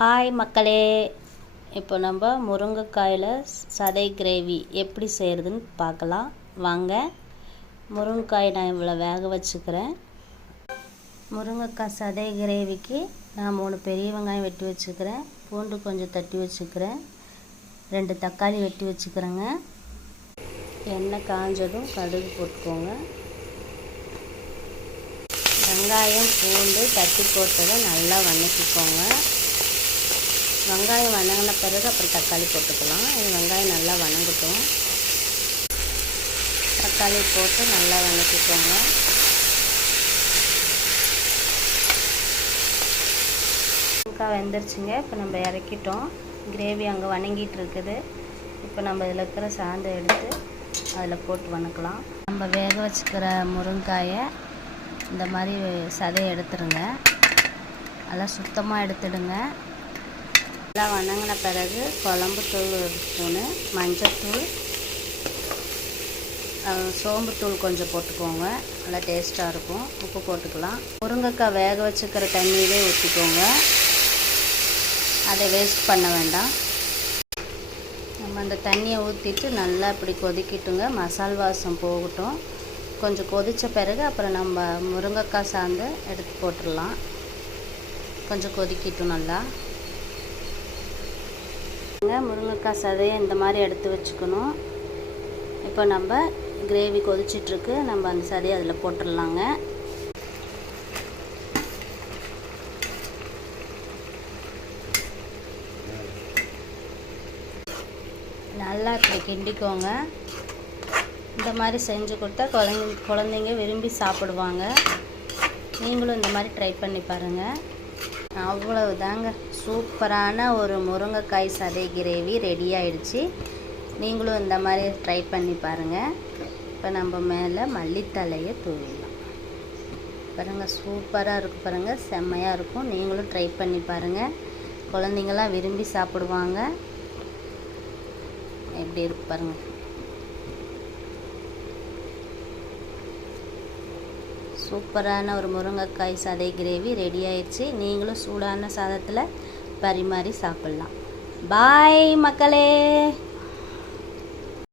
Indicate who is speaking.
Speaker 1: Hi மக்களே. இப்போ நம்ம முருங்கைக்காயில் சதை கிரேவி எப்படி செய்கிறதுன்னு பார்க்கலாம். வாங்க. முருங்கைக்காய் நான் இவ்வளோ வேக வச்சுக்கிறேன். முருங்கைக்காய் சதை கிரேவிக்கு நான் மூணு பெரிய வெங்காயம் வெட்டி வச்சுக்கிறேன். பூண்டு கொஞ்சம் தட்டி வச்சுக்கிறேன். ரெண்டு தக்காளி வெட்டி வச்சுக்கிறேங்க. எண்ணெய் காஞ்சதும் கடுகு போட்டுக்கோங்க. வெங்காயம் பூண்டு தட்டி போட்டதை நல்லா வணக்கிக்கோங்க. வெங்காயம் வதங்கின பிறகு அப்புறம் தக்காளி போட்டுக்கலாம். இது வெங்காயம் நல்லா வதங்கட்டும் தக்காளி போட்டு நல்லா வதக்கிக்கோங்க வெங்காயம் வெந்துருச்சுங்க. இப்போ நம்ம இறக்கிட்டோம். கிரேவி அங்கே வணங்கிட்டு இருக்குது இப்போ நம்ம இதில் இருக்கிற சாந்தை எடுத்து அதில் போட்டு வணக்கலாம். நம்ம வேக வச்சுக்கிற முருங்காயை இந்த மாதிரி சதையை எடுத்துருங்க அதெல்லாம் சுத்தமாக எடுத்துடுங்க. நல்லா வணங்கின பிறகு குழம்பு தூள் ஒரு ஸ்பூனு மஞ்சத்தூள் சோம்புத்தூள் கொஞ்சம் போட்டுக்கோங்க. நல்லா டேஸ்ட்டாக இருக்கும். உப்பு போட்டுக்கலாம். முருங்கைக்காய் வேக வச்சுக்கிற தண்ணியிலே ஊற்றிக்கோங்க அதை வேஸ்ட் பண்ண வேண்டாம். நம்ம அந்த தண்ணியை ஊற்றிட்டு நல்லா இப்படி கொதிக்கிட்டுங்க. மசால் வாசம் போகட்டும். கொஞ்சம் கொதித்த பிறகு அப்புறம் நம்ம முருங்கைக்காய் சாந்து எடுத்து போட்டுடலாம். கொஞ்சம் கொதிக்கட்டும் நல்லா. முருங்கைக்காய் சதையை இந்த மாதிரி எடுத்து வச்சுக்கணும். இப்போ நம்ம கிரேவி கொதிச்சிட்ருக்கு. நம்ம அந்த சதையை அதில் போட்டுடலாங்க. நல்லா இப்படி கிண்டிக்கோங்க. இந்த மாதிரி செஞ்சு கொடுத்தா குழந்தை குழந்தைங்க விரும்பி சாப்பிடுவாங்க. நீங்களும் இந்த மாதிரி ட்ரை பண்ணி பாருங்கள் அவ்வளவு தாங்க சூப்பரான ஒரு முருங்கைக்காய் சதை கிரேவி ரெடி ஆயிடுச்சு. நீங்களும் இந்த மாதிரி ட்ரை பண்ணி பாருங்கள் இப்போ நம்ம மேலே மல்லித்தலையை தூவிடலாம். பாருங்கள் சூப்பராக இருக்கும் பாருங்கள் செம்மையாக இருக்கும். நீங்களும் ட்ரை பண்ணி பாருங்கள் குழந்தைங்களாம் விரும்பி சாப்பிடுவாங்க. எப்படி இருக்கு பாருங்கள் சூப்பரான ஒரு முருங்கைக்காய் சதை கிரேவி ரெடி ஆயிடுச்சு. நீங்களும் சூடான சாதத்தில் பரிமாறி சாப்பிட்லாம். பாய் மக்களே.